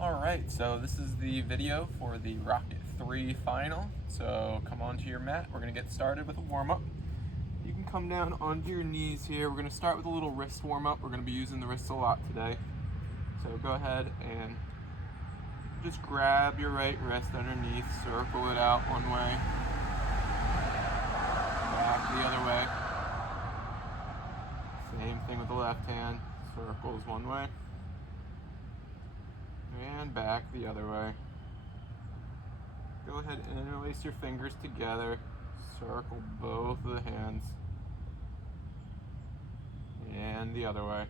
Alright, so this is the video for the Rocket 3 final. So come onto your mat, we're going to get started with a warm-up. You can come down onto your knees here. We're going to start with a little wrist warm-up. We're going to be using the wrists a lot today. So go ahead and just grab your right wrist underneath, circle it out one way, back the other way. Same thing with the left hand, circles one way, and back the other way. Go ahead and interlace your fingers together, circle both of the hands, and the other way.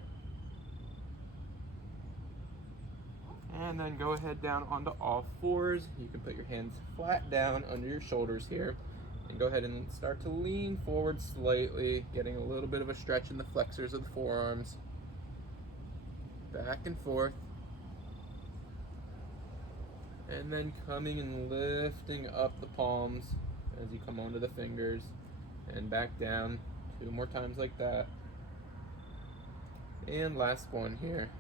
And then go ahead down onto all fours. You can put your hands flat down under your shoulders here, and go ahead and start to lean forward slightly, getting a little bit of a stretch in the flexors of the forearms. Back and forth. And then coming and lifting up the palms as you come onto the fingers, and back down 2 more times like that. And last one here.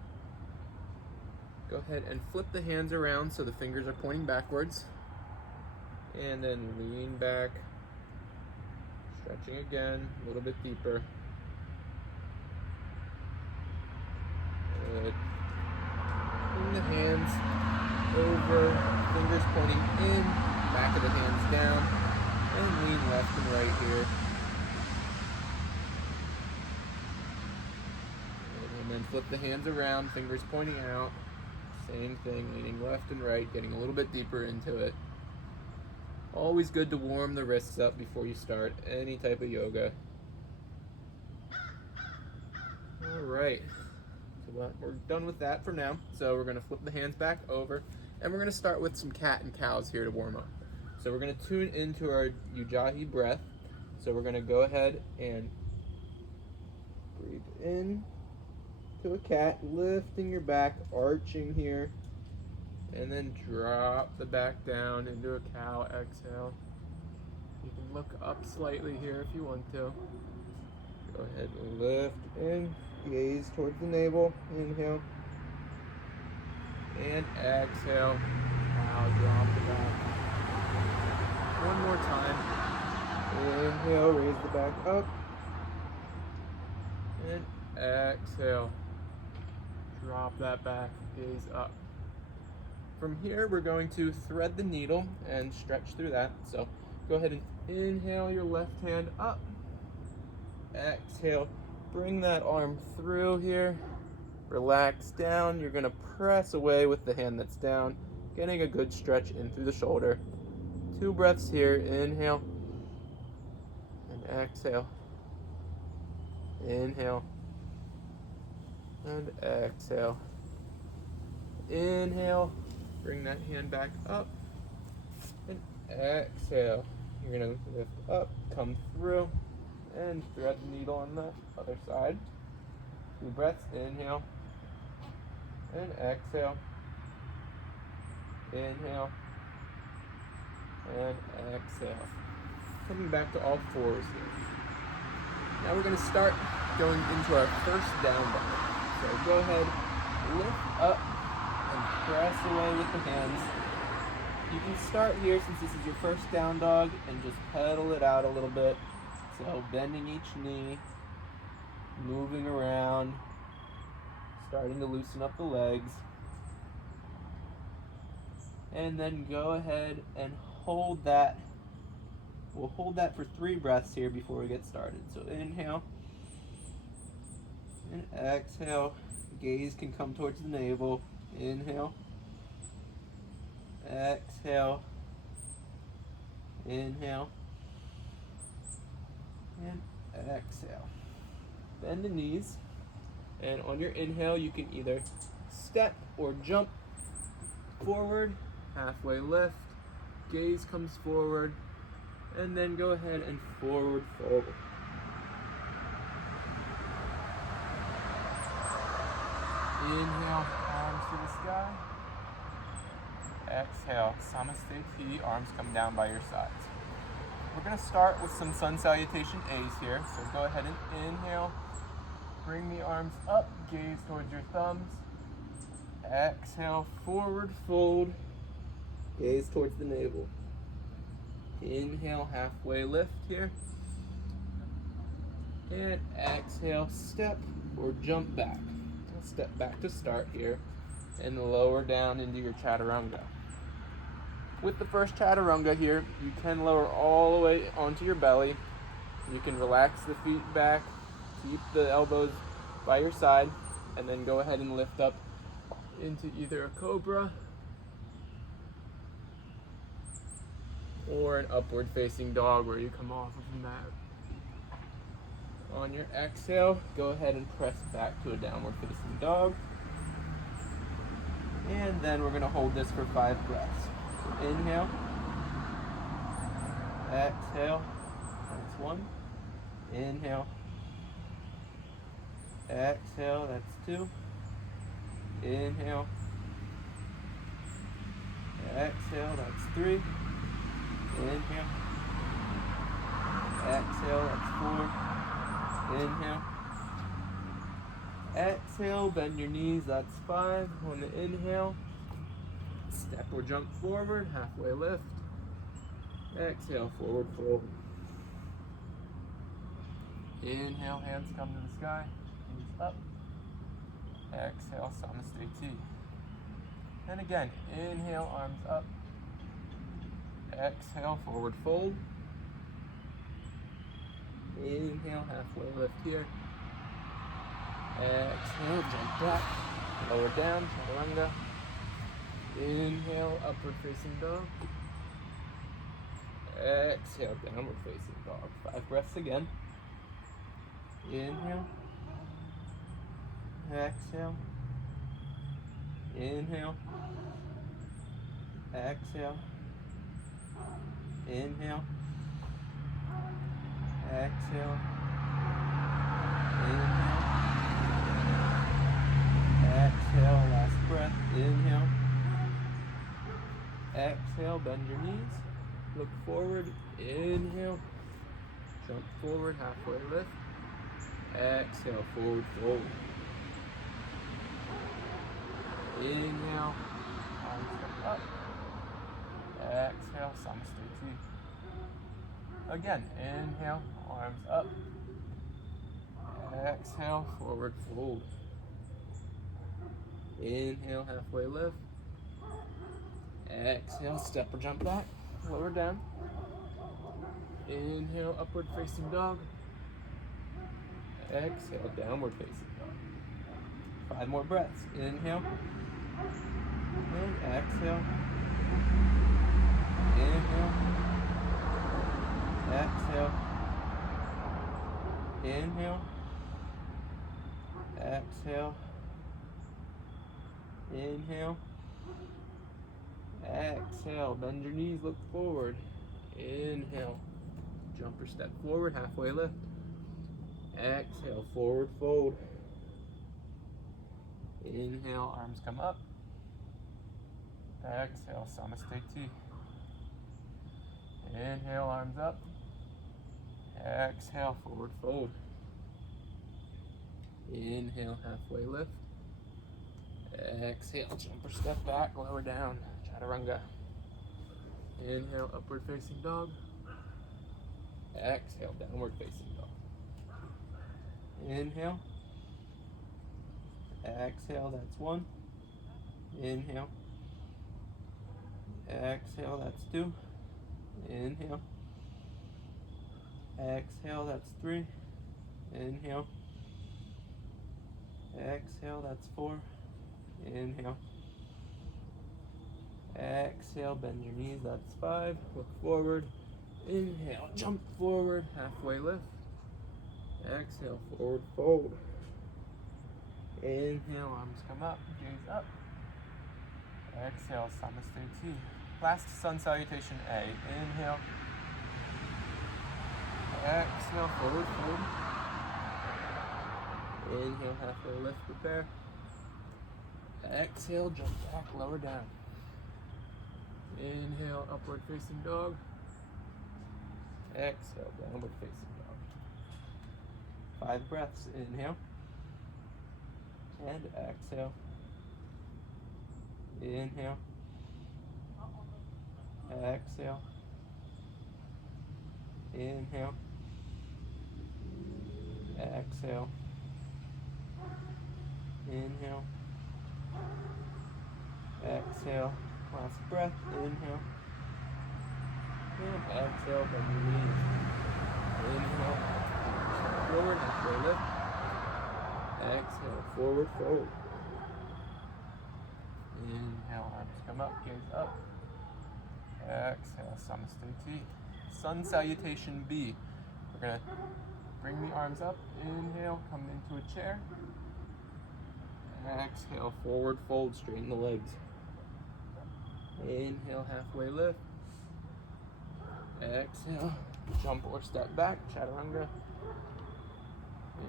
Go ahead and flip the hands around so the fingers are pointing backwards. And then lean back, stretching again, a little bit deeper. Good. Bring the hands over, fingers pointing in, back of the hands down, and lean left and right here. And then flip the hands around, fingers pointing out. Same thing, leaning left and right, getting a little bit deeper into it. Always good to warm the wrists up before you start any type of yoga. All right, so we're done with that for now. So we're gonna flip the hands back over, and we're gonna start with some cat and cows here to warm up. So we're gonna tune into our Ujjayi breath. So we're gonna go ahead and breathe in to a cat, lifting your back, arching here, and then drop the back down into a cow. Exhale. You can look up slightly here if you want to. Go ahead and lift in, gaze towards the navel. Inhale and exhale. Now drop the back. One more time. Inhale, raise the back up, and exhale. Drop that back, gaze up. From here, we're going to thread the needle and stretch through that. So go ahead and inhale your left hand up. Exhale, bring that arm through here. Relax down. You're gonna press away with the hand that's down, getting a good stretch in through the shoulder. 2 breaths here. Inhale and exhale. Inhale and exhale. Inhale, bring that hand back up, and exhale. You're gonna lift up, come through, and thread the needle on the other side. 2 breaths. Inhale and exhale. Inhale and exhale. Coming back to all fours here. Now we're gonna start going into our first down dog. So go ahead, lift up and press away with the hands. You can start here since this is your first down dog and just pedal it out a little bit. So bending each knee, moving around, starting to loosen up the legs. And then go ahead and hold that. We'll hold that for 3 breaths here before we get started. So inhale and exhale. Gaze can come towards the navel. Inhale. Exhale. Inhale. And exhale. Bend the knees. And on your inhale, you can either step or jump forward. Halfway lift. Gaze comes forward. And then go ahead and forward fold. Inhale, arms to the sky. Exhale, Samasthiti, arms come down by your sides. We're going to start with some sun salutation A's here. So go ahead and inhale. Bring the arms up, gaze towards your thumbs. Exhale, forward fold. Gaze towards the navel. Inhale, halfway lift here. And exhale, step or jump back. Step back to start here and lower down into your chaturanga. With the first chaturanga here, you can lower all the way onto your belly. You can relax the feet back, keep the elbows by your side, and then go ahead and lift up into either a cobra or an upward facing dog where you come off of the mat. On your exhale, go ahead and press back to a downward facing dog. And then we're gonna hold this for 5 breaths. So inhale, exhale, that's 1. Inhale, exhale, that's 2. Inhale, exhale, that's 3. Inhale, exhale, that's 4. Inhale, exhale, bend your knees, that's 5. On the inhale, step or jump forward, halfway lift. Exhale, forward fold. Inhale, hands come to the sky, knees up. Exhale, Samasthiti T. And again, inhale, arms up. Exhale, forward fold. Inhale, halfway lift here. Exhale, jump back. Lower down, chaturanga. Inhale, upward facing dog. Exhale, downward facing dog. 5 breaths again. Inhale. Exhale. Inhale. Exhale. Inhale. Exhale. Inhale. Exhale, last breath. Inhale. Exhale, bend your knees. Look forward. Inhale. Jump forward, halfway lift. Exhale, forward fold. Inhale. Arms up. Exhale, Samasthiti. Again, inhale, arms up. Exhale, forward fold. Inhale, halfway lift. Exhale, step or jump back. Lower down. Inhale, upward facing dog. Exhale, downward facing dog. 5 more breaths. Inhale. And exhale. Inhale. Exhale. Inhale. Exhale. Inhale. Exhale. Bend your knees, look forward. Inhale. Jump or step forward, halfway lift. Exhale, forward fold. Inhale, arms come up. Exhale, Samasthiti. Inhale, arms up. Exhale, forward fold. Inhale, halfway lift. Exhale, jump or step back, lower down, chaturanga. Inhale, upward facing dog. Exhale, downward facing dog. Inhale. Exhale, that's 1. Inhale. Exhale, that's 2. Inhale. Exhale, that's 3. Inhale. Exhale, that's 4. Inhale. Exhale, bend your knees, that's 5. Look forward. Inhale, jump forward, halfway lift. Exhale, forward fold. Inhale, arms come up, gaze up. Exhale, Samasthiti. Last sun salutation A. Inhale. Exhale, forward fold. Inhale, halfway lift, prepare. Exhale, jump back, lower down. Inhale, upward facing dog. Exhale, downward facing dog. 5 breaths. Inhale. And exhale. Inhale. Exhale. Inhale. Exhale. Inhale. Exhale. Last breath. Inhale. And exhale. Bend your knees. Inhale. Forward. Halfway lift. Exhale. Forward fold. Inhale. Arms come up. Gaze up. Exhale. Samasthiti T. Sun Salutation B. We're going to bring the arms up. Inhale. Come into a chair. Exhale. Forward fold. Straighten the legs. Inhale. Halfway lift. Exhale. Jump or step back. Chaturanga.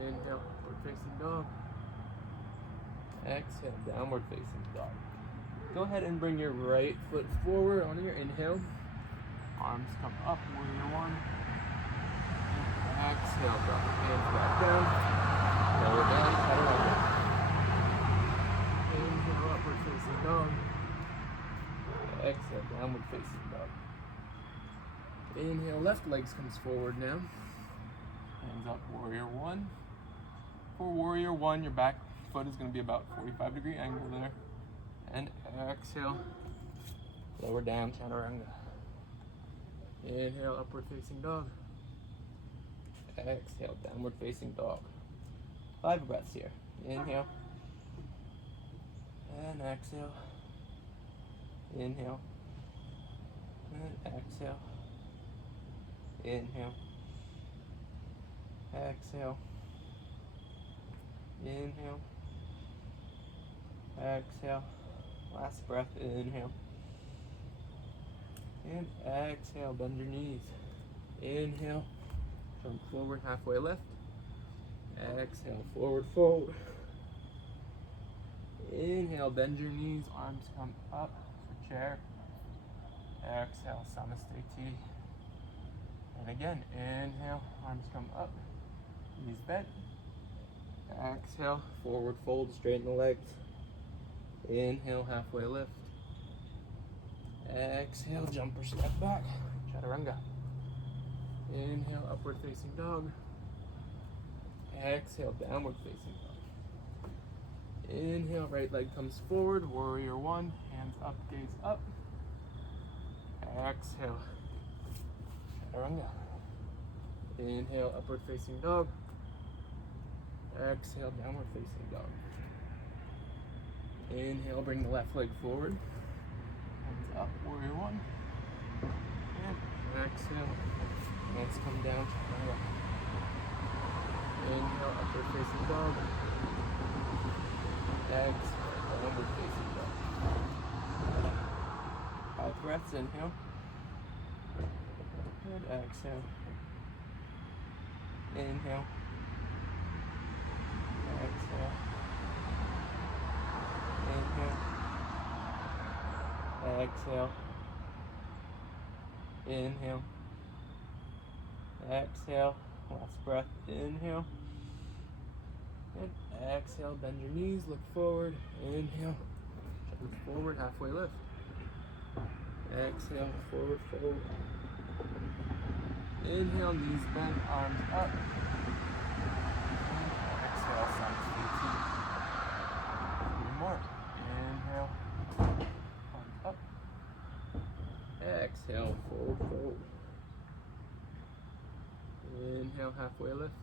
Inhale. Upward facing dog. Exhale. Downward facing dog. Go ahead and bring your right foot forward on your inhale. Arms come up, warrior one. Exhale, drop the hands back down. Lower down, chaturanga. Inhale, upward facing dog. Exhale, downward facing dog. Inhale, left legs comes forward now. Hands up, warrior one. For warrior one, your back foot is going to be about 45-degree angle there. And exhale, lower down, chaturanga. Inhale, upward facing dog. Exhale, downward facing dog. 5 breaths here. Inhale. And exhale. Inhale. And exhale. Inhale. Exhale. Inhale. Exhale. Last breath, inhale. And exhale, bend your knees. Inhale, jump forward, halfway lift. Exhale, forward fold. Inhale, bend your knees, arms come up for chair. Exhale, Samasthiti. And again, inhale, arms come up, knees bent. Exhale, forward fold, straighten the legs. Inhale, halfway lift. Exhale, jump or step back, chaturanga. Inhale, upward facing dog. Exhale, downward facing dog. Inhale, right leg comes forward, warrior one, hands up, gaze up. Exhale, chaturanga. Inhale, upward facing dog. Exhale, downward facing dog. Inhale, bring the left leg forward. Hands up, warrior one. And exhale, hands come down, chaturanga. Inhale, upward facing dog. Exhale, downward facing dog. 5 breaths, inhale. And exhale. Inhale. Exhale. Inhale. Exhale. Inhale. Exhale. Last breath. Inhale. And exhale. Bend your knees. Look forward. Inhale. Look forward. Halfway lift. Exhale. Forward fold. Inhale. Knees bent. Arms up. Exhale. Samasthiti. More. Inhale. Arms up. Exhale. Forward fold. Inhale. Halfway lift.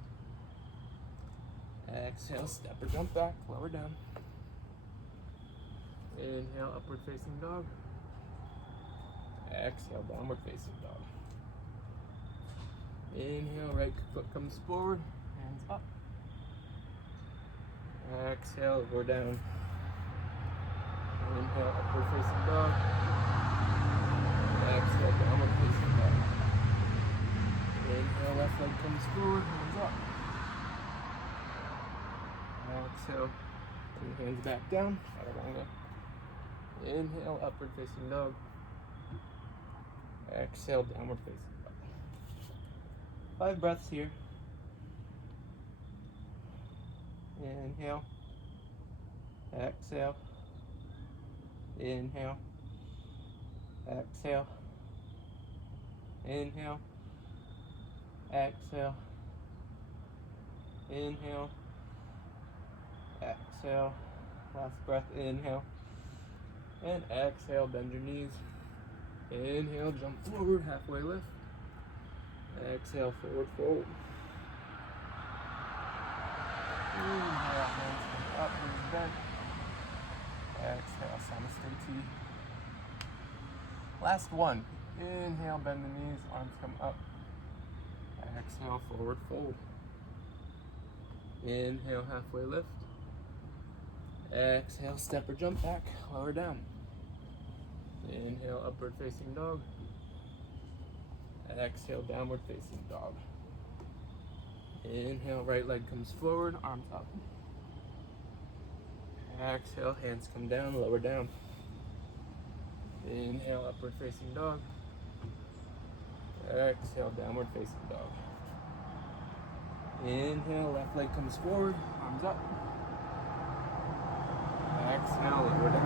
Exhale. Step or jump back. Lower down. Inhale. Upward facing dog. Exhale. Downward facing dog. Inhale. Right foot comes forward. Hands up. Exhale. Go down. Inhale, upward facing dog. Exhale, downward facing dog. Inhale, left leg comes forward, hands up. Exhale, bring hands back down, chaturanga. Inhale, upward facing dog. Exhale, downward facing dog. 5 breaths here. Inhale. Exhale. Inhale. Exhale. Inhale. Exhale. Inhale. Exhale. Last breath, inhale. And exhale, bend your knees. Inhale, jump forward, halfway lift. Exhale, forward fold. Inhale, hands come up, knees bent. Exhale, Samastiti. Last one. Inhale, bend the knees, arms come up. Exhale, forward fold. Inhale, halfway lift. Exhale, step or jump back, lower down. Inhale, upward facing dog. Exhale, downward facing dog. Inhale, right leg comes forward, arms up. Exhale, hands come down, lower down. Inhale, upward facing dog. Exhale, downward facing dog. Inhale, left leg comes forward, arms up. Exhale, lower down.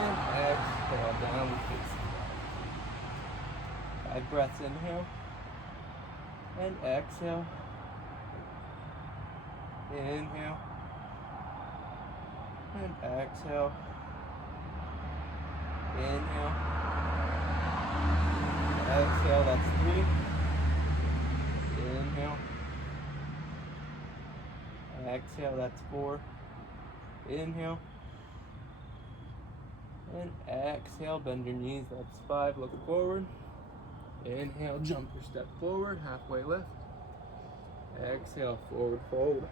And exhale, downward facing dog. 5 breaths, inhale. And exhale. Inhale. And exhale. Inhale. Exhale, that's 3. Inhale. Exhale, that's 4. Inhale. And exhale, bend your knees, that's 5. Look forward. Inhale, jump or step forward, halfway lift. Exhale, forward fold.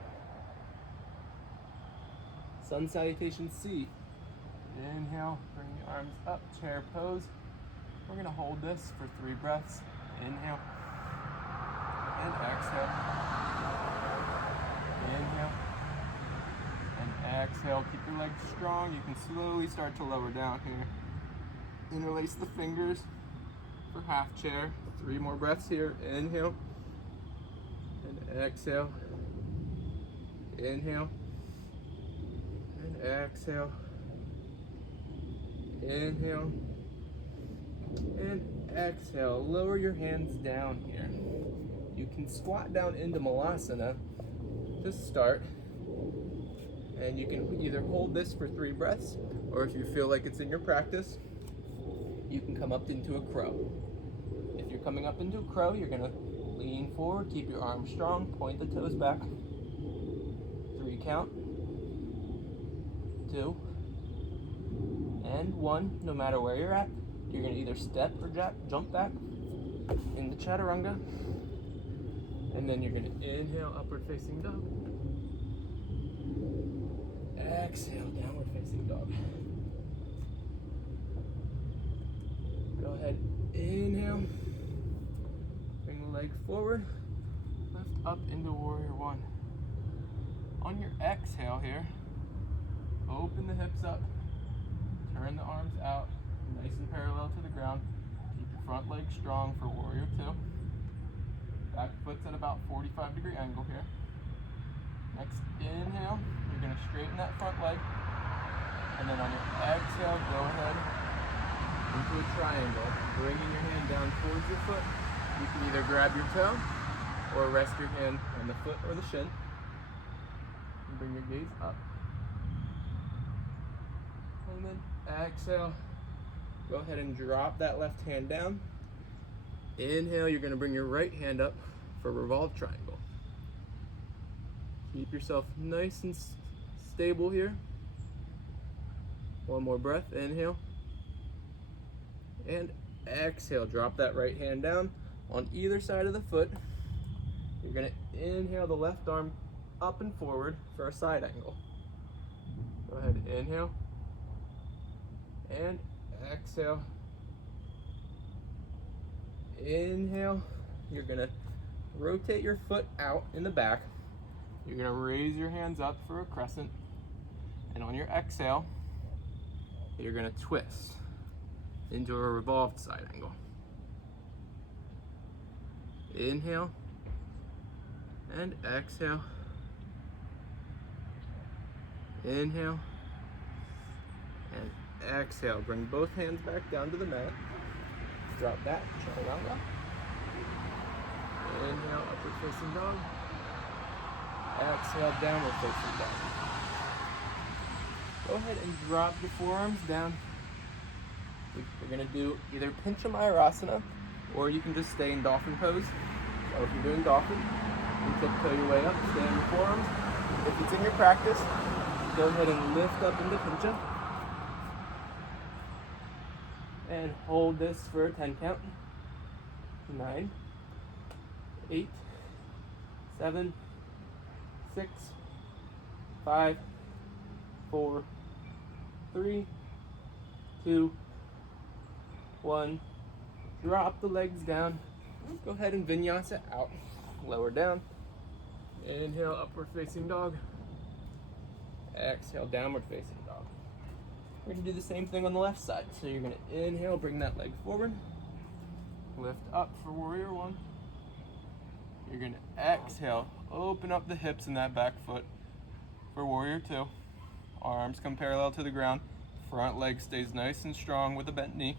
Sun salutation C. Inhale, bring the arms up, chair pose. We're gonna hold this for 3 breaths. Inhale. And exhale. Inhale. And exhale. Keep your legs strong. You can slowly start to lower down here. Interlace the fingers for half chair. 3 more breaths here. Inhale. And exhale. Inhale. And exhale. Inhale. And exhale. Lower your hands down here. You can squat down into Malasana to start. And you can either hold this for 3 breaths, or if you feel like it's in your practice, you can come up into a crow. If you're coming up into a crow, you're gonna lean forward, keep your arms strong, point the toes back. 3 count. 2. And 1. No matter where you're at, you're gonna either step or jump back into chaturanga. And then you're gonna inhale, upward facing dog. Exhale, downward facing dog. Go ahead, inhale. Bring the leg forward. Lift up into warrior 1. On your exhale here, open the hips up. Turn the arms out, nice and parallel to the ground. Keep your front leg strong for warrior 2. Back foot's at about 45-degree angle here. Next inhale, you're gonna straighten that front leg. And then on your exhale, go ahead into a triangle, bringing your hand down towards your foot. You can either grab your toe or rest your hand on the foot or the shin. And bring your gaze up. And then exhale, go ahead and drop that left hand down. Inhale, you're gonna bring your right hand up for revolve triangle. Keep yourself nice and stable here. 1 more breath, inhale. And exhale, drop that right hand down on either side of the foot. You're gonna inhale the left arm up and forward for a side angle. Go ahead, inhale. And exhale. Inhale. You're gonna rotate your foot out in the back. You're gonna raise your hands up for a crescent. And on your exhale, you're gonna twist into a revolved side angle. Inhale. and exhale. Inhale and exhale. Bring both hands back down to the mat. Drop that, chaturanga. Inhale, upward facing dog. Exhale, downward facing dog. Go ahead and drop the forearms down. We're gonna do either Pinchamayurasana, or you can just stay in dolphin pose. So if you're doing dolphin, you tiptoe your way up, stay on your forearms. If it's in your practice, go ahead and lift up into Pincha. And hold this for a 10 count. 9, 8, 7, 6, 5, 4, 3, 2, 1. Drop the legs down. Go ahead and vinyasa out. Lower down. Inhale, upward facing dog. Exhale, downward facing dog. We're gonna do the same thing on the left side. So you're gonna inhale, bring that leg forward. Lift up for warrior one. You're gonna exhale, open up the hips in that back foot for warrior two. Arms come parallel to the ground. Front leg stays nice and strong with a bent knee.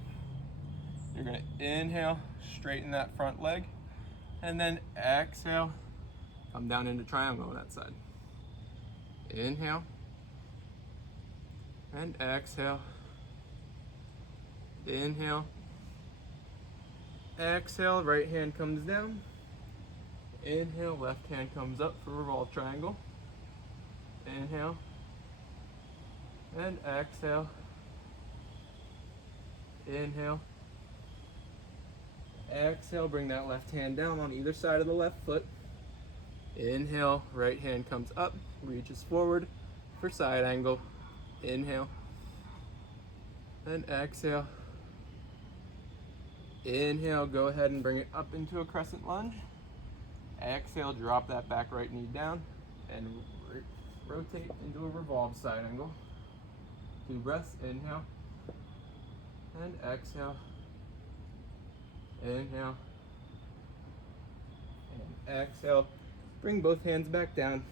You're gonna inhale, straighten that front leg, and then exhale, come down into triangle on that side. Inhale, and exhale. Inhale, exhale, right hand comes down. Inhale, left hand comes up for revolve triangle. Inhale, and exhale. Inhale, exhale, bring that left hand down on either side of the left foot. Inhale, right hand comes up, reaches forward for side angle. Inhale, and exhale. Inhale, go ahead and bring it up into a crescent lunge. Exhale, drop that back right knee down and rotate into a revolve side angle. 2 breaths, inhale, and exhale. Inhale, and exhale. Bring both hands back down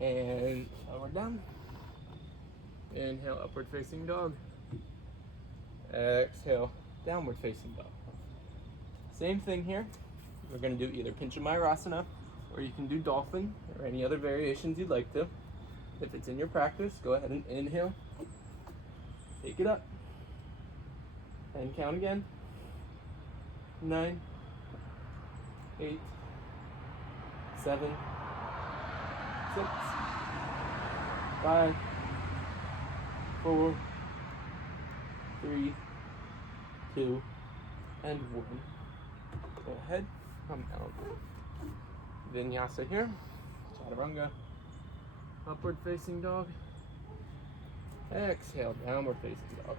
and lower down. Inhale, upward facing dog. Exhale, downward facing dog. Same thing here. We're going to do either Pinchamayurasana, or you can do dolphin, or any other variations you'd like to. If it's in your practice, go ahead and inhale. Take it up. And count again. 9, 8, 7, 6, 5, 4, 3, 2, and 1. Go ahead, come out. Vinyasa here. Chaturanga. Upward facing dog. Exhale, downward facing dog.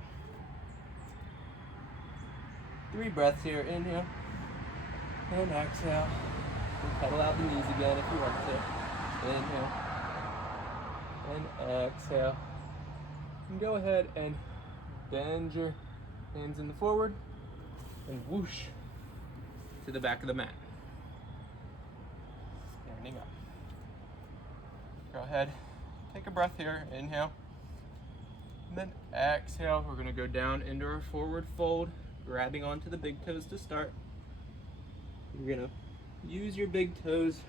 3 breaths here. Inhale. And exhale. And pedal out the knees again if you want to. Inhale. And exhale. And go ahead and bend your hands in the forward and whoosh to the back of the mat. Standing up. Go ahead, take a breath here, inhale, and then exhale. We're gonna go down into our forward fold, grabbing onto the big toes to start. You're gonna use your big toes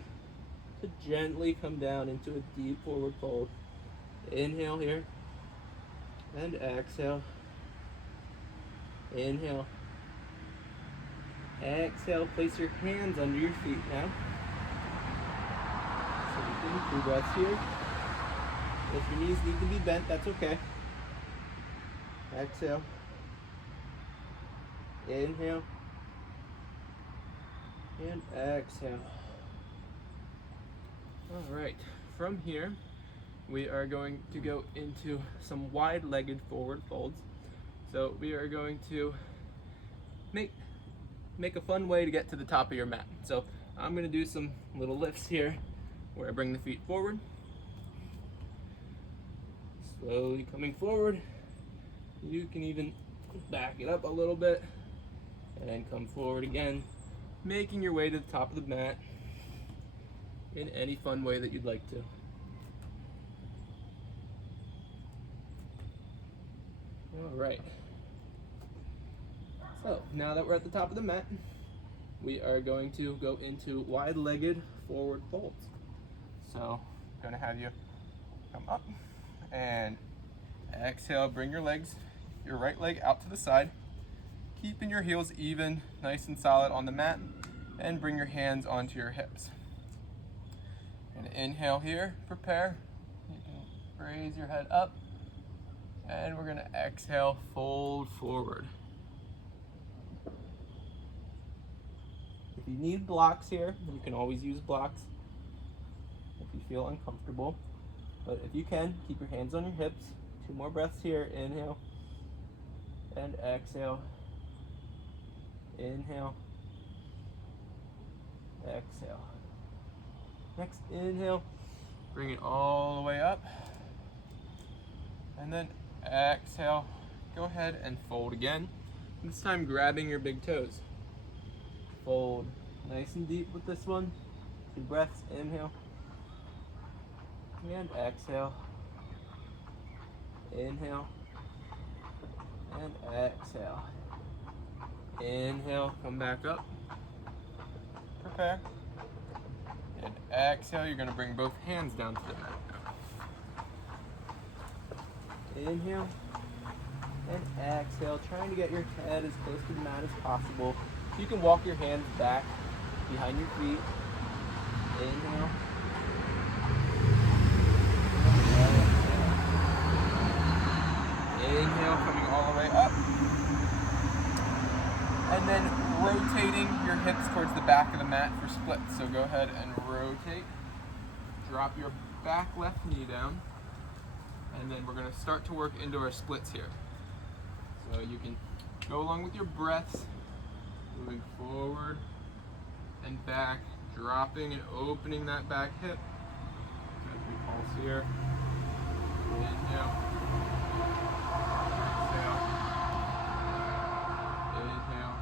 to gently come down into a deep forward fold. Inhale here, and exhale. Inhale. Exhale, place your hands under your feet now. Same thing, 2 breaths here. If your knees need to be bent, that's okay. Exhale. Inhale. And exhale. All right, from here, we are going to go into some wide-legged forward folds. So we are going to make a fun way to get to the top of your mat. So I'm gonna do some little lifts here where I bring the feet forward. Slowly coming forward. You can even back it up a little bit and then come forward again, making your way to the top of the mat. in any fun way that you'd like to. All right. So now that we're at the top of the mat, we are going to go into wide-legged forward folds. So I'm gonna have you come up and exhale, bring your right leg out to the side, keeping your heels even, nice and solid on the mat, and bring your hands onto your hips. And inhale here, prepare. You can raise your head up, and we're gonna exhale, fold forward. If you need blocks here, you can always use blocks if you feel uncomfortable. But if you can, keep your hands on your hips. 2 more breaths here. Inhale and exhale. Inhale, exhale. Next, inhale, bring it all the way up. And then exhale, go ahead and fold again. This time grabbing your big toes. Fold nice and deep with this one. 2 breaths, inhale and exhale. Inhale and exhale. Inhale, come back up. Prepare. And exhale, you're gonna bring both hands down to the mat now. Inhale and exhale, trying to get your head as close to the mat as possible. So you can walk your hands back behind your feet. Inhale. Inhale, coming all the way up. And then rotating your hips towards the back of the mat for splits. So go ahead and rotate. Drop your back left knee down. And then we're going to start to work into our splits here. So you can go along with your breaths, moving forward and back, dropping and opening that back hip. As we pulse here. Inhale. Exhale. Inhale.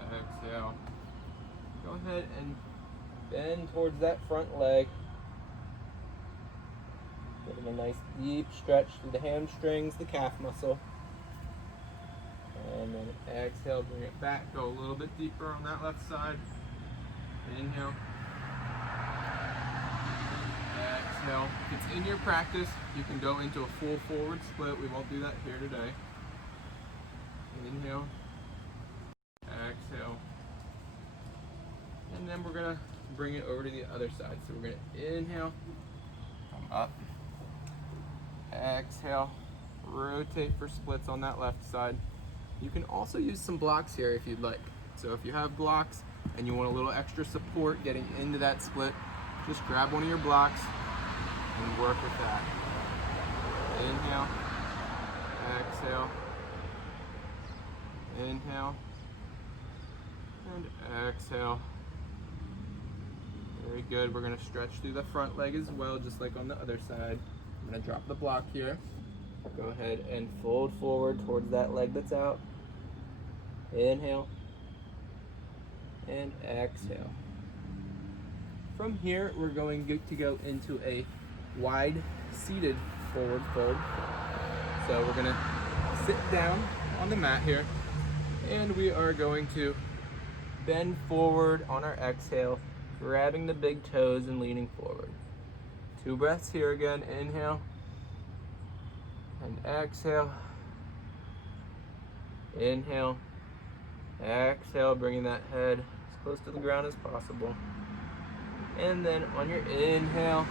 And exhale. Go ahead and bend towards that front leg. Getting a nice deep stretch through the hamstrings, the calf muscle. And then exhale, bring it back, go a little bit deeper on that left side. Inhale. Exhale. If it's in your practice, you can go into a full forward split. We won't do that here today. Inhale. Exhale. And then we're going to bring it over to the other side. So we're going to inhale, come up. Exhale, rotate for splits on that left side. You can also use some blocks here if you'd like. So if you have blocks and you want a little extra support getting into that split, just grab one of your blocks and work with that. Inhale, exhale, inhale, and exhale. Very good. We're going to stretch through the front leg as well, just like on the other side. I'm going to drop the block here. Go ahead and fold forward towards that leg that's out. Inhale and exhale. From here, we're going to go into a wide seated forward fold. So we're going to sit down on the mat here, and we are going to bend forward on our exhale, grabbing the big toes and leaning forward. 2 breaths here again. Inhale and exhale. Inhale, exhale, bringing that head as close to the ground as possible. And then on your inhale,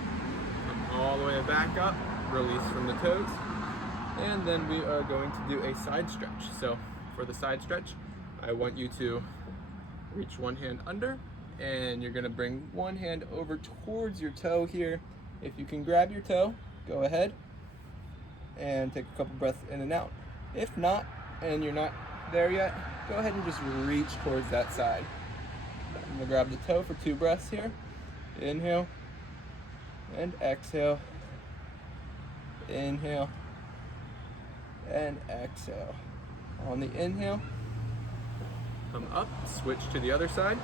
come all the way back up, release from the toes. And then we are going to do a side stretch. So for the side stretch, I want you to reach one hand under, and you're gonna bring one hand over towards your toe here. If you can grab your toe, go ahead and take a couple breaths in and out. If not, and you're not there yet, go ahead and just reach towards that side. I'm gonna grab the toe for 2 breaths here. Inhale and exhale. Inhale and exhale. On the inhale, come up, switch to the other side.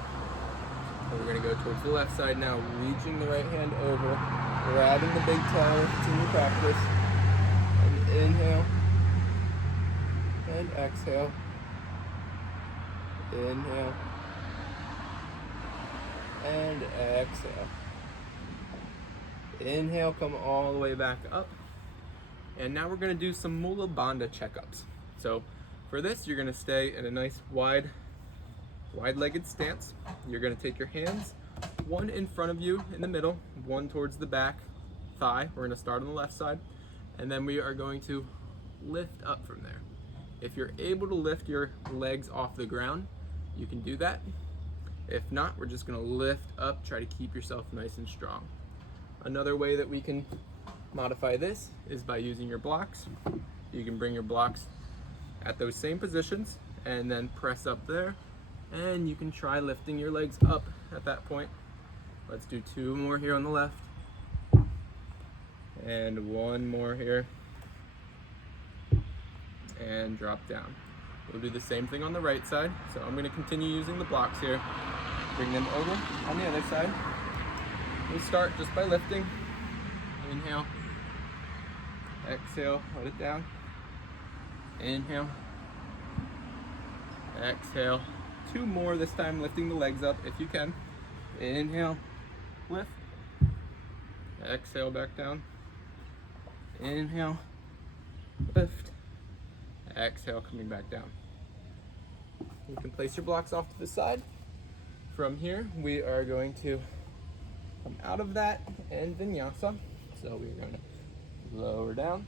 And we're going to go towards the left side now, reaching the right hand over, grabbing the big toe if it's in your practice. And inhale. And exhale. Inhale. And exhale. Inhale, come all the way back up. And now we're going to do some Mula Bandha checkups. So for this, you're going to stay in a nice wide-legged stance. You're going to take your hands, one in front of you in the middle, one towards the back thigh. We're going to start on the left side, and then we are going to lift up from there. If you're able to lift your legs off the ground, you can do that. If not, we're just going to lift up, try to keep yourself nice and strong. Another way that we can modify this is by using your blocks. You can bring your blocks at those same positions and then press up there, and you can try lifting your legs up at that point. Let's do 2 more here on the left and 1 more here, and drop down. We'll do the same thing on the right side. So I'm going to continue using the blocks here, bring them over on the other side. We start just by lifting. Inhale, exhale, let it down. Inhale, exhale. 2 more this time, lifting the legs up if you can. Inhale, lift, exhale, back down. Inhale, lift, exhale, coming back down. You can place your blocks off to the side. From here, we are going to come out of that and vinyasa. So we're going to lower down,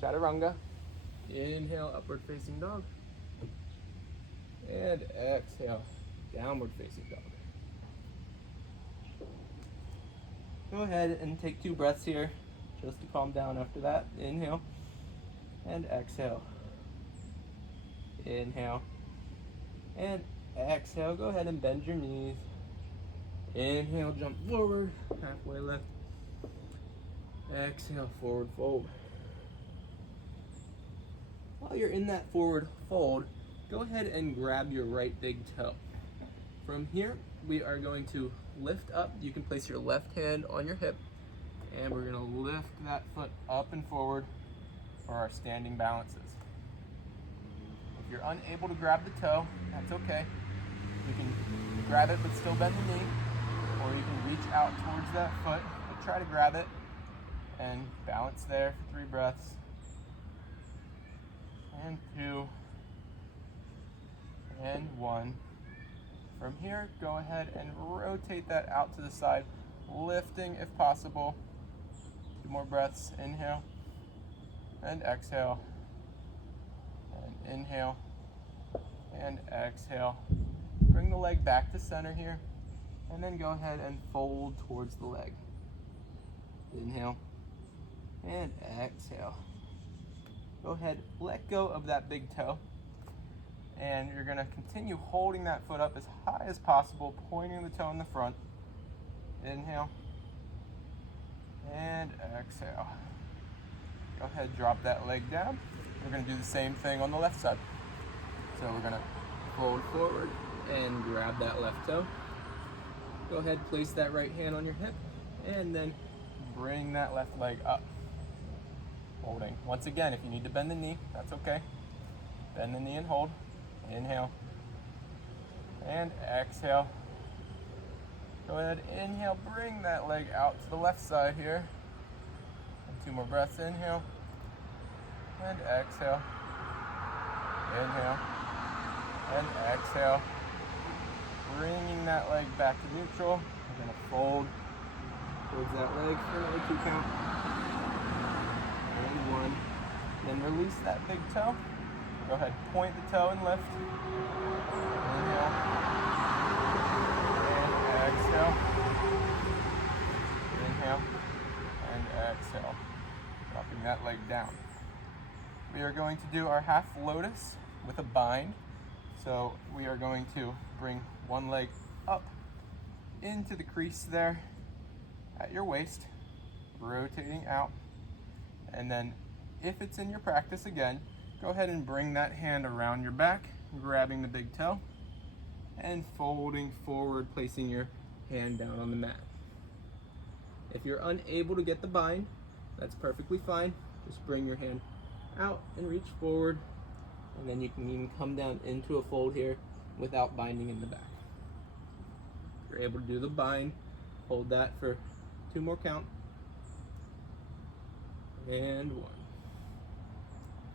chaturanga, inhale, upward facing dog, and exhale, downward facing dog. Go ahead and take 2 breaths here just to calm down after that. Inhale and exhale. Inhale and exhale. Go ahead and bend your knees. Inhale, jump forward, halfway lift. Exhale, forward fold. While you're in that forward fold, go ahead and grab your right big toe. From here, we are going to lift up. You can place your left hand on your hip, and we're going to lift that foot up and forward for our standing balances. If you're unable to grab the toe, that's okay. You can grab it but still bend the knee, or you can reach out towards that foot but try to grab it and balance there for 3 breaths. And 2 and 1. From here, go ahead and rotate that out to the side, lifting if possible. 2 more breaths. Inhale and exhale, and inhale and exhale. Bring the leg back to center here, and then go ahead and fold towards the leg. Inhale and exhale. Go ahead, let go of that big toe, and you're going to continue holding that foot up as high as possible, pointing the toe in the front. Inhale and exhale. Go ahead, drop that leg down. We're going to do the same thing on the left side. So we're going to fold forward and grab that left toe. Go ahead, place that right hand on your hip, and then bring that left leg up. Holding. Once again, if you need to bend the knee, that's okay. Bend the knee and hold. Inhale and exhale. Go ahead, inhale, bring that leg out to the left side here. And 2 more breaths. Inhale and exhale. Inhale and exhale. Bringing that leg back to neutral. We're going to fold towards that leg for another 2 count. And 1. Then release that big toe. Go ahead, point the toe and lift. Inhale and exhale. Inhale and exhale. Dropping that leg down. We are going to do our half lotus with a bind. So we are going to bring one leg up into the crease there at your waist, rotating out. And then if it's in your practice again, go ahead and bring that hand around your back, grabbing the big toe. and folding forward, placing your hand down on the mat. If you're unable to get the bind, that's perfectly fine. Just bring your hand out and reach forward, and then you can even come down into a fold here without binding in the back. If you're able to do the bind, hold that for 2 more count. And 1.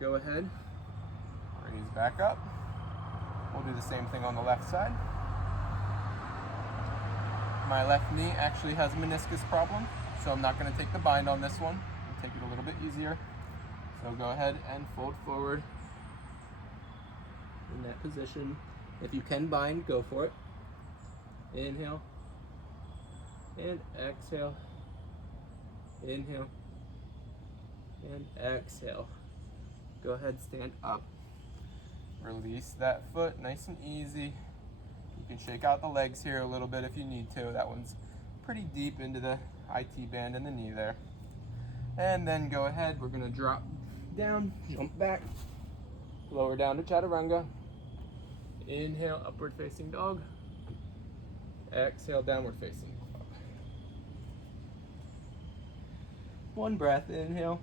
Go ahead, raise back up. We'll do the same thing on the left side. My left knee actually has a meniscus problem, so I'm not going to take the bind on this one. I'll take it a little bit easier. So go ahead and fold forward in that position. If you can bind, go for it. Inhale and exhale. Inhale and exhale. Go ahead, stand up. Release that foot, nice and easy. You can shake out the legs here a little bit if you need to. That one's pretty deep into the IT band in the knee there. And then go ahead, we're gonna drop down, jump back, lower down to chaturanga. Inhale, upward facing dog. Exhale, downward facing dog. 1 breath, inhale.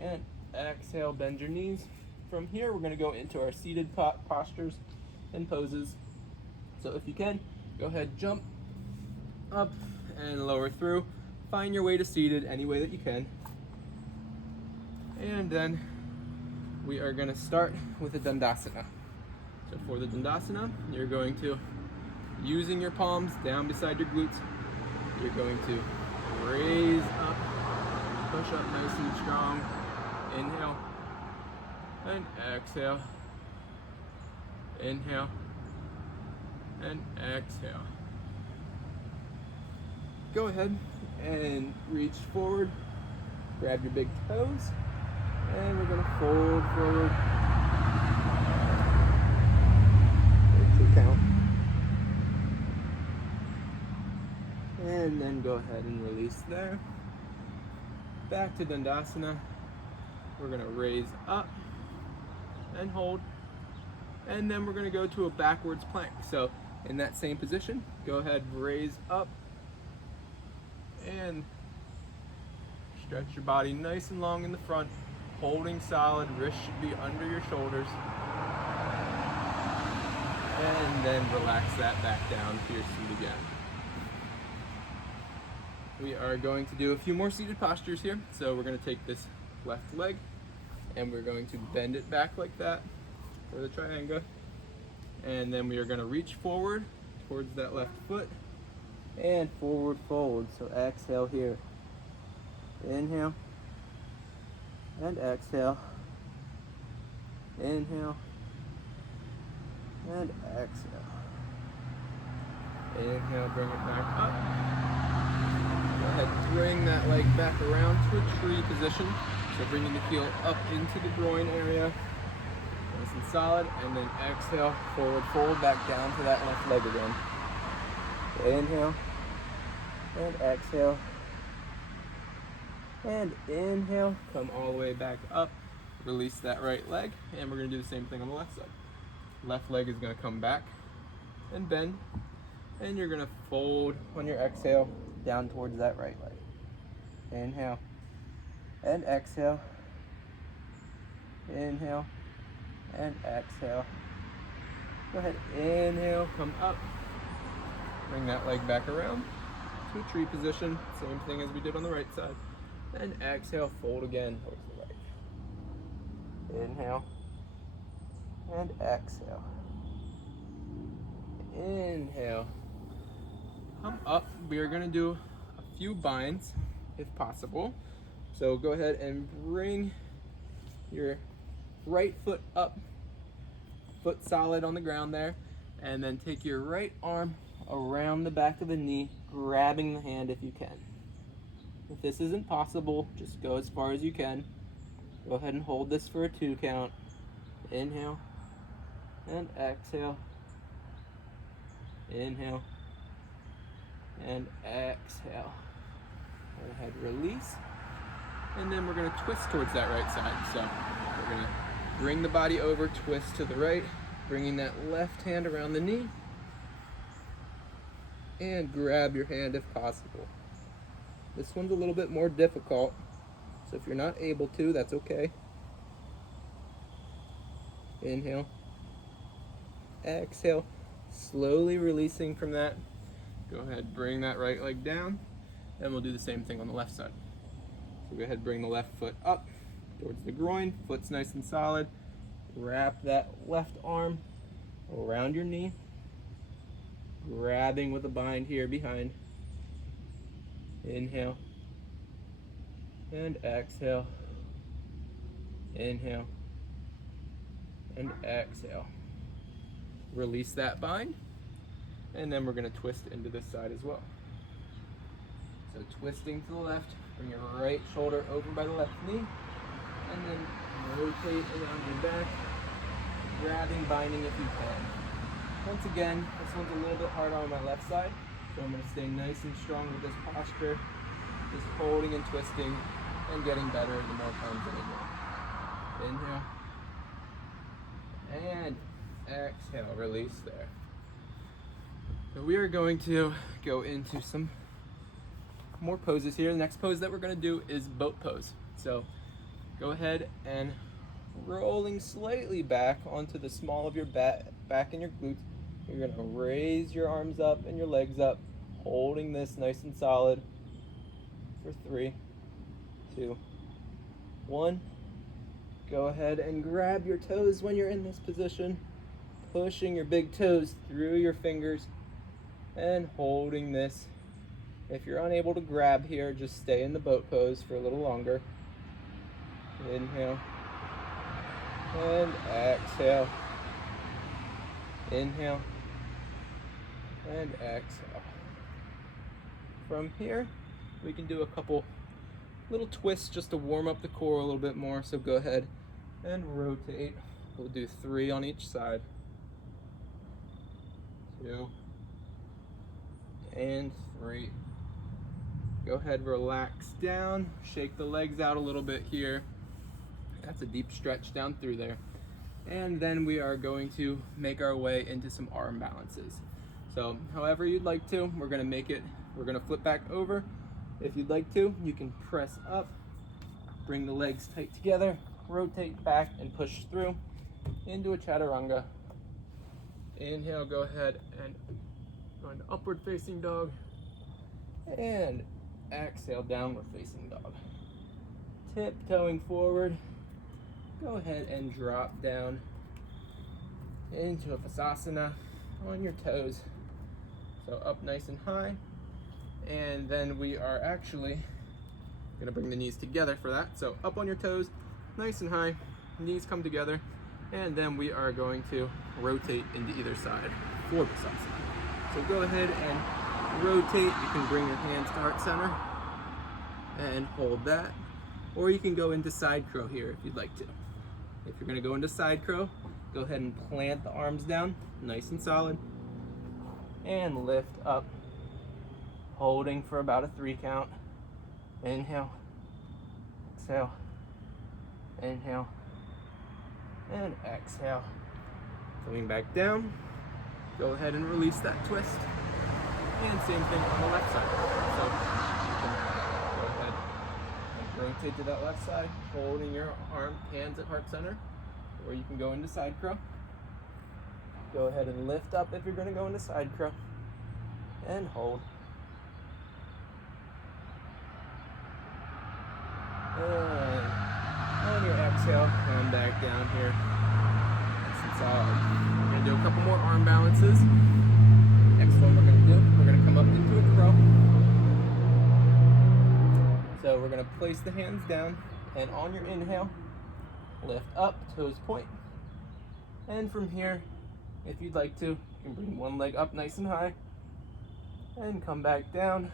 And exhale, bend your knees. From here, we're gonna go into our seated postures and poses. So if you can, go ahead, jump up and lower through. Find your way to seated any way that you can. And then we are gonna start with a Dandasana. So for the Dandasana, you're going to, using your palms down beside your glutes, you're going to raise up, push up nice and strong. Inhale and exhale. Inhale and exhale. Go ahead and reach forward, grab your big toes, and we're going to fold forward. 2 count. And then go ahead and release there. Back to Dandasana. We're going to raise up and hold. And then we're going to go to a backwards plank. So in that same position, go ahead, raise up and stretch your body nice and long in the front, holding solid. Wrists should be under your shoulders. And then relax that back down to your seat again. We are going to do a few more seated postures here. So we're going to take this left leg and we're going to bend it back like that for the triangle. And then we are going to reach forward towards that left foot and forward fold. So exhale here. Inhale and exhale. Inhale and exhale. Inhale, bring it back up. Go ahead, bring that leg back around to a tree position. So bringing the heel up into the groin area. Nice and solid. And then exhale, forward fold back down to that left leg again. So inhale and exhale. And inhale, come all the way back up. Release that right leg. And we're going to do the same thing on the left side. Left leg is going to come back and bend. And you're going to fold on your exhale down towards that right leg. Inhale and exhale. Inhale and exhale. Go ahead, inhale, come up. Bring that leg back around to a tree position. Same thing as we did on the right side. And exhale, fold again towards the right. Inhale and exhale. Inhale. Come up. We are going to do a few binds if possible. So go ahead and bring your right foot up, foot solid on the ground there, and then take your right arm around the back of the knee, grabbing the hand if you can. If this isn't possible, just go as far as you can. Go ahead and hold this for a 2 count. Inhale and exhale. Inhale and exhale. Go ahead, release. And then we're going to twist towards that right side. So we're going to bring the body over, twist to the right, Bringing that left hand around the knee and grab your hand if possible. This one's a little bit more difficult, so if you're not able to, that's okay. Inhale, exhale, slowly releasing from that. Go ahead, bring that right leg down, and we'll do the same thing on the left side. So go ahead, bring the left foot up towards the groin, foot's nice and solid. Wrap that left arm around your knee, grabbing with a bind here behind. Inhale and exhale. Inhale and exhale. Release that bind, and then we're going to twist into this side as well. So twisting to the left, bring your right shoulder over by the left knee, and then rotate around your back, grabbing, binding if you can. Once again, this one's a little bit harder on my left side, so I'm going to stay nice and strong with this posture, just holding and twisting and getting better the more times that I do. Inhale and exhale, release there. So we are going to go into some more poses here. The next pose that we're going to do is boat pose. So go ahead and rolling slightly back onto the small of your back and your glutes. You're going to raise your arms up and your legs up, holding this nice and solid for 3, 2, 1. Go ahead and grab your toes when you're in this position, pushing your big toes through your fingers and holding this. If you're unable to grab here, just stay in the boat pose for a little longer. Inhale and exhale. Inhale and exhale. From here, we can do a couple little twists just to warm up the core a little bit more. So go ahead and rotate. We'll do 3 on each side. 2 and 3. Go ahead, relax down, shake the legs out a little bit here. That's a deep stretch down through there. And then we are going to make our way into some arm balances. So however you'd like to, we're gonna flip back over. If you'd like to, you can press up, bring the legs tight together, rotate back and push through into a chaturanga. Inhale, go ahead and go into upward facing dog. And exhale, downward facing dog. Tiptoeing forward, go ahead and drop down into a Vasasana on your toes. So up nice and high. And then we are actually gonna bring the knees together for that. So up on your toes, nice and high, knees come together. And then we are going to rotate into either side for Vasasana. So go ahead and rotate. You can bring your hands to heart center and hold that. Or you can go into side crow here if you'd like to. If you're gonna go into side crow, go ahead and plant the arms down, nice and solid. And lift up, holding for about a 3 count. Inhale, exhale, inhale, and exhale. Coming back down, go ahead and release that twist. And same thing on the left side. So you can go ahead and rotate to that left side, holding your hands at heart center, or you can go into side crow. Go ahead and lift up if you're going to go into side crow, and hold. And on your exhale, come back down here. Nice and solid. We're going to do a couple more arm balances. Next one we're going to do, we're going to come up into a crow. So we're going to place the hands down, and on your inhale, lift up, toes point. And from here, if you'd like to, you can bring one leg up nice and high and come back down.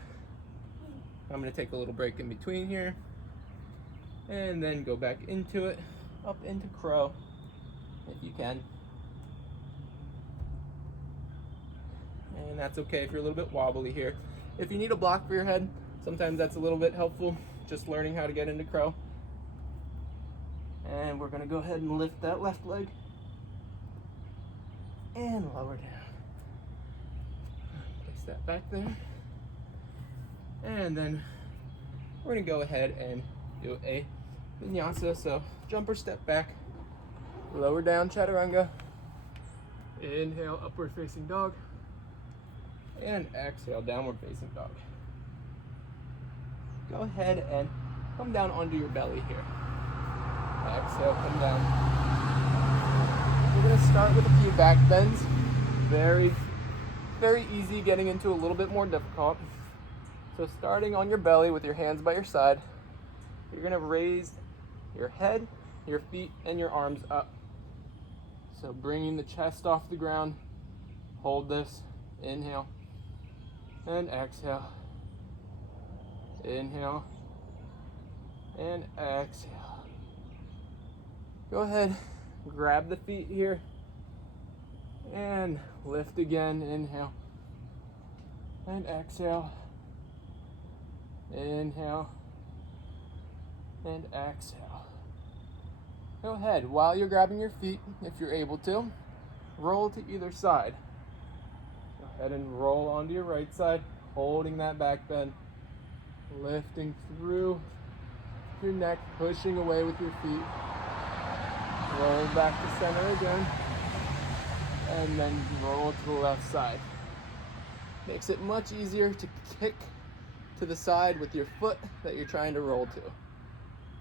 I'm going to take a little break in between here and then go back into it, up into crow if you can. And that's okay if you're a little bit wobbly here. If you need a block for your head, sometimes that's a little bit helpful, just learning how to get into crow. And we're going to go ahead and lift that left leg. and lower down. Place that back there. And then we're gonna go ahead and do a vinyasa. So jumper step back, lower down chaturanga. Inhale, upward facing dog. And exhale, downward facing dog. Go ahead and come down onto your belly here. Exhale, come down. We're gonna start with a few back bends. Very, very easy, getting into a little bit more difficult. So starting on your belly with your hands by your side, you're gonna raise your head, your feet, and your arms up. So bringing the chest off the ground, hold this, inhale, and exhale. Inhale, and exhale. Go ahead, grab the feet here, and lift again, inhale, and exhale. Inhale and exhale. Go ahead, while you're grabbing your feet, if you're able to, roll to either side. Go ahead and roll onto your right side, holding that back bend, lifting through your neck, pushing away with your feet. Roll back to center again, and then roll to the left side. Makes it much easier to kick to the side with your foot that you're trying to roll to.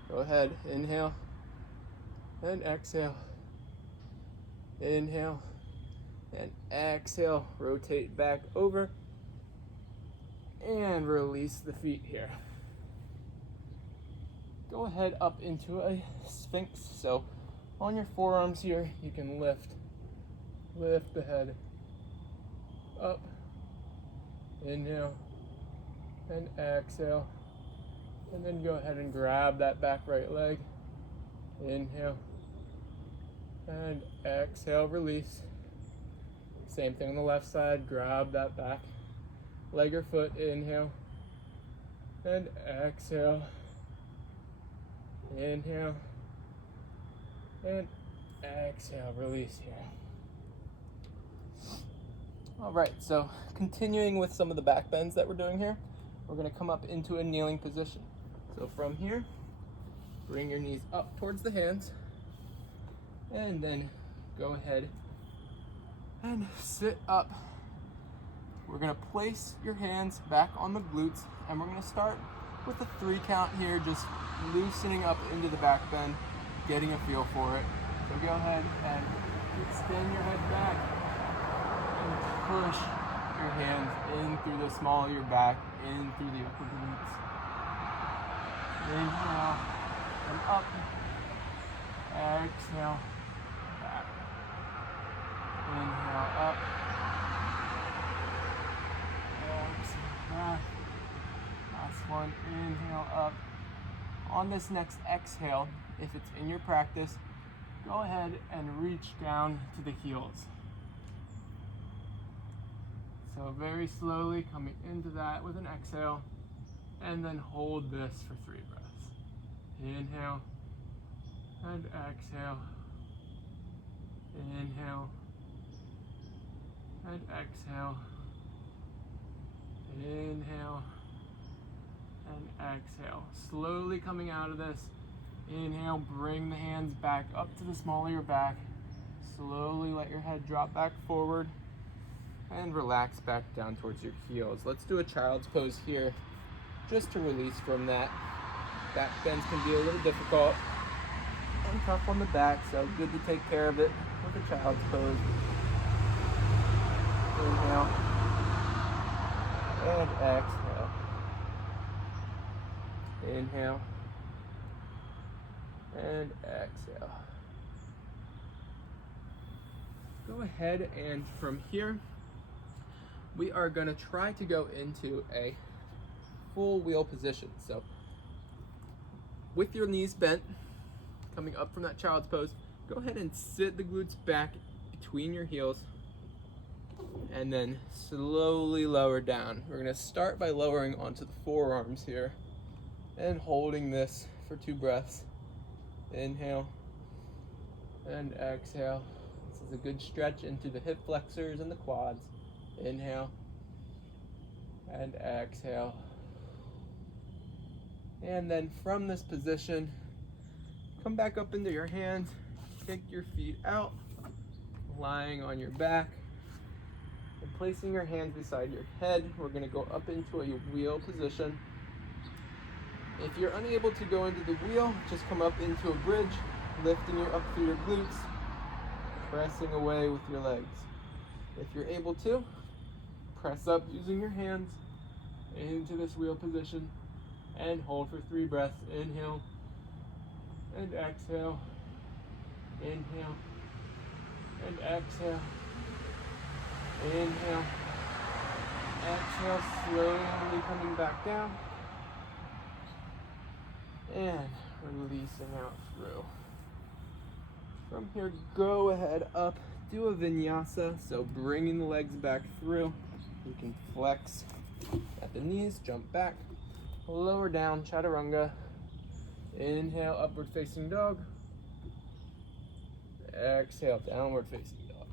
Go ahead, inhale and exhale. Inhale and exhale. Rotate back over and release the feet here. Go ahead up into a sphinx. So on your forearms here, you can lift the head up. Inhale and exhale, and then go ahead and grab that back right leg. Inhale and exhale, release. Same thing on the left side, grab that back leg or foot. Inhale and exhale. Inhale and exhale, release here. All right, so continuing with some of the back bends that we're doing here, we're gonna come up into a kneeling position. So from here, bring your knees up towards the hands, and then go ahead and sit up. We're gonna place your hands back on the glutes, and we're gonna start with a 3 count here, just loosening up into the back bend, getting a feel for it. So go ahead and extend your head back and push your hands in through the small of your back, in through the upper glutes. Inhale and up. Exhale, back. Inhale, up. Exhale, back. Last one, inhale, up. On this next exhale, if it's in your practice, go ahead and reach down to the heels. So very slowly coming into that with an exhale, and then hold this for 3 breaths. Inhale and exhale. Inhale and exhale. Inhale and exhale. Slowly coming out of this. Inhale, bring the hands back up to the small of your back. Slowly let your head drop back forward and relax back down towards your heels. Let's do a child's pose here, just to release from that. Back bends can be a little difficult and tough on the back, so good to take care of it with a child's pose. Inhale and exhale. Inhale and exhale. Go ahead, and from here, we are going to try to go into a full wheel position. So with your knees bent, coming up from that child's pose, go ahead and sit the glutes back between your heels, and then slowly lower down. We're going to start by lowering onto the forearms here and holding this for 2 breaths. Inhale and exhale. This is a good stretch into the hip flexors and the quads. Inhale and exhale. And then from this position, come back up into your hands, kick your feet out, lying on your back, and placing your hands beside your head. We're going to go up into a wheel position. If you're unable to go into the wheel, just come up into a bridge, lifting you up through your glutes, pressing away with your legs. If you're able to, press up using your hands into this wheel position and hold for 3 breaths. Inhale and exhale. Inhale and exhale. Inhale. Exhale, slowly coming back down. And releasing out through. From here, go ahead up, do a vinyasa. So bringing the legs back through. You can flex at the knees, jump back, lower down, chaturanga. Inhale, upward facing dog. Exhale, downward facing dog.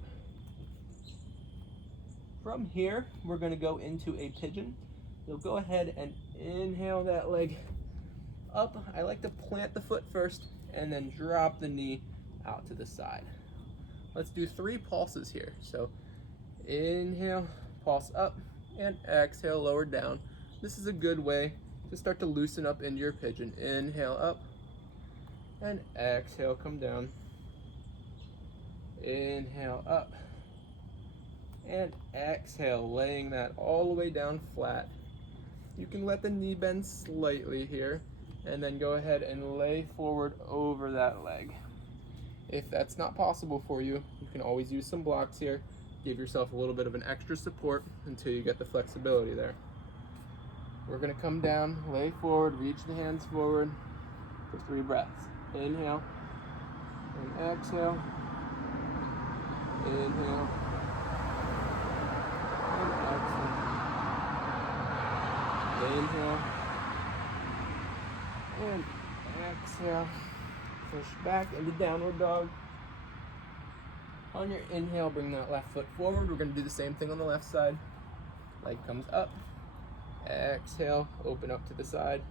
From here, we're going to go into a pigeon. You'll go ahead and inhale that leg up. I like to plant the foot first and then drop the knee out to the side. Let's do 3 pulses here. So inhale, pulse up, and exhale, lower down. This is a good way to start to loosen up into your pigeon. Inhale up, and exhale, come down. Inhale up, and exhale, laying that all the way down flat. You can let the knee bend slightly here, and then go ahead and lay forward over that leg. If that's not possible for you, you can always use some blocks here. Give yourself a little bit of an extra support until you get the flexibility there. We're gonna come down, lay forward, reach the hands forward for 3 breaths. Inhale and exhale. Inhale and exhale. Inhale and exhale. Push back into downward dog. On your inhale, bring that left foot forward. We're going to do the same thing on the left side. Leg comes up. Exhale, open up to the side.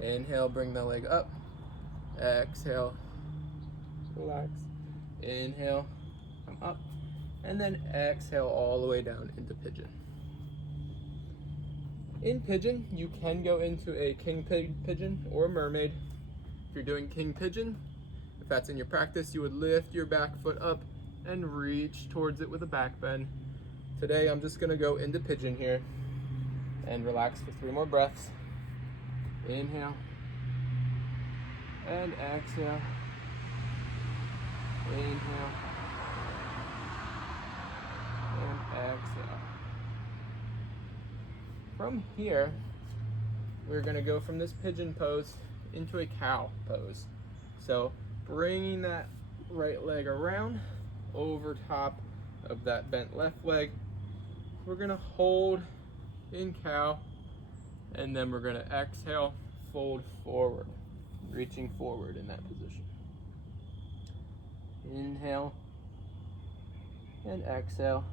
Inhale, bring the leg up. Exhale, relax. Inhale, come up. And then exhale all the way down into pigeon. In pigeon, you can go into a king pigeon or a mermaid. If you're doing king pigeon, if that's in your practice, you would lift your back foot up and reach towards it with a back bend. Today, I'm just gonna go into pigeon here and relax for 3 more breaths. Inhale and exhale. Inhale and exhale. From here, we're gonna go from this pigeon pose into a cow pose. So bringing that right leg around over top of that bent left leg. We're gonna hold in cow, and then we're gonna exhale, fold forward, reaching forward in that position. Inhale and exhale.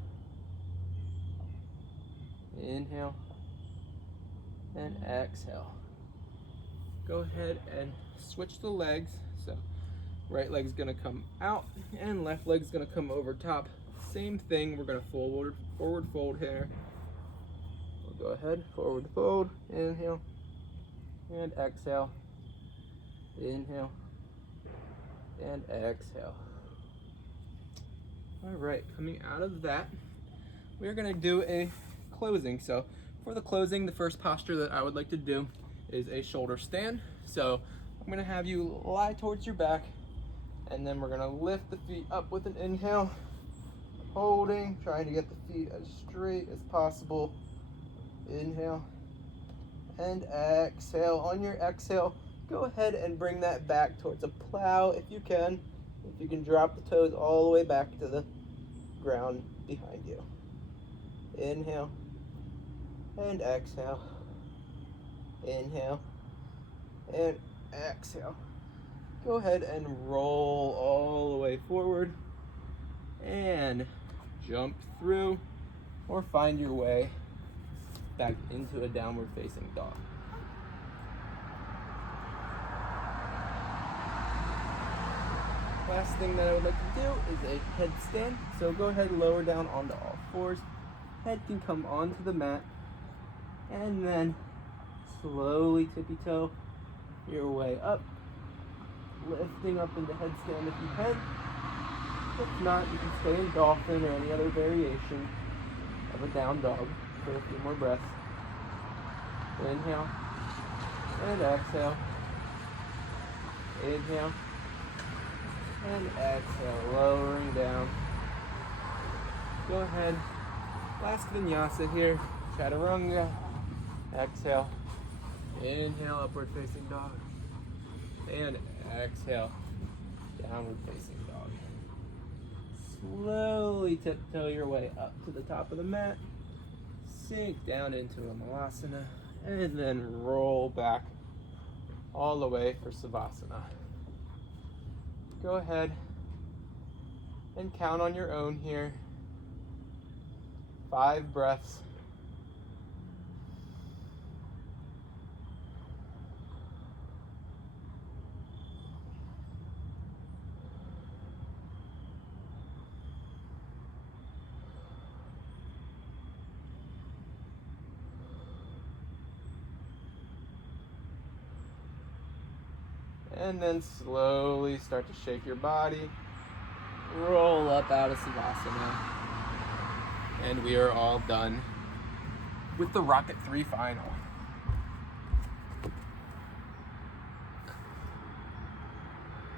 Inhale and exhale. Go ahead and switch the legs. So right leg's gonna come out and left leg's gonna come over top. Same thing, we're gonna forward fold here. We'll go ahead, forward fold, inhale and exhale. Inhale and exhale. All right, coming out of that, we're gonna do a closing. So for the closing, the first posture that I would like to do is a shoulder stand. So I'm gonna have you lie towards your back, and then we're gonna lift the feet up with an inhale, holding, trying to get the feet as straight as possible. Inhale and exhale. On your exhale, go ahead and bring that back towards a plow if you can. If you can drop the toes all the way back to the ground behind you. Inhale and exhale. Inhale and exhale. Go ahead and roll all the way forward and jump through or find your way back into a downward facing dog. Last thing that I would like to do is a headstand. So go ahead and lower down onto all fours. Head can come onto the mat, and then slowly tippy toe your way up, lifting up into headstand if you can. If not, you can stay in dolphin or any other variation of a down dog for a few more breaths. Inhale and exhale. Inhale and exhale, lowering down. Go ahead. Last vinyasa here, chaturanga. Exhale. Inhale, upward facing dog. And exhale, downward facing dog. Slowly tiptoe your way up to the top of the mat. Sink down into a malasana. And then roll back all the way for savasana. Go ahead and count on your own here. 5 breaths. And then slowly start to shake your body. Roll up out of savasana. And we are all done with the Rocket 3 final.